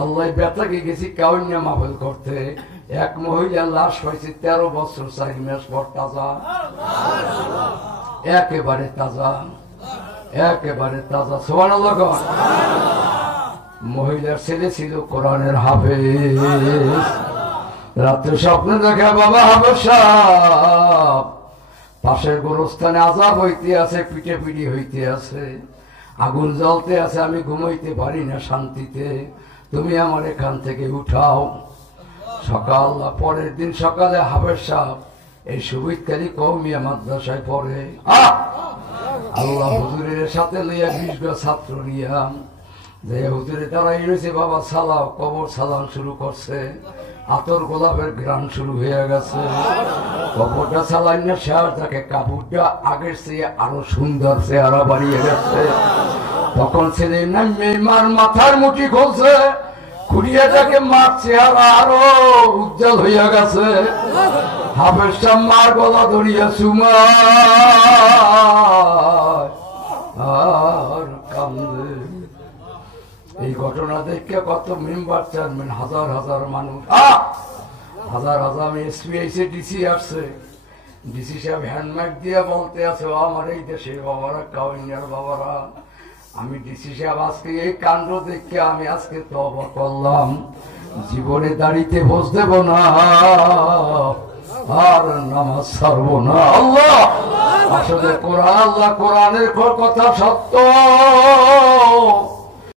আল্লাহ বেটাকে গেছি কাউন্যা মাহফিল করতে, এক মহিলা লাশ হয়েছে 13 বছর 4 মাস পর, তাজা, একেবারে তাজা, একেবারে তাজা। সুবহানাল্লাহ। মহিলার ছেলে ছিল কোরআনের হাফেজ। রাত্রে স্বপ্নে দেখে বাবা হাফেজ সাহেব পাশের গোরস্থানে আযাব হইতে আছে, পিঠে পিঠি হইতে আছে, আগুন জ্বলতে আছে, আমি ঘুমাইতে পারি না শান্তিতে, তুমি আমার এখান থেকে উঠাও। সকাল পরের দিন সকালে হাফেজ সাহেব এই সুবিদকারী কওমিয়া মাদ্রাসায় পড়ে। আল্লাহ হুজুরের সাথে লইয়া 20 জন ছাত্র নিয়া যে হুজুরে দাঁড়াই রয়েছে, বাবা সালাও, কবর সালাম শুরু করছে, আতর গোলাপের গ্রাম শুরু হয়ে গেছে। কবরটা সালাই না শেয়ার থাকে, কাপড়টা আগের চেয়ে আরো সুন্দর চেহারা বাড়িয়ে গেছে। তখন ছেলে নামে মার মাথার মুঠি খুলছে, খুঁড়িয়ে দেখে মার চেহারা আরো উজ্জ্বল হইয়া গেছে। হাফেজ সাহেব মার গলা ধরিয়া চুমা আর কান্দে। এই ঘটনা দেখে কত মেম্বার চেয়ারম্যান, হাজার হাজার মানুষ, হাজার হাজার এসপি এসে, ডিসি আসছে। ডিসি সাহেব হ্যান্ডমাইক দিয়ে বলতে আছে, আমার এই দেশে বাবারা, কাউনিয়ার বাবারা, আমি ডিসি সাহেব আজকে এই কাণ্ড দেখে আমি আজকে তওবা করলাম, জীবনে দাঁড়িতে বস দেব না আর নামাজ ছাড়ব না। আল্লাহ আসলে কোরআন, আল্লাহ কোরআনের কথা সত্য।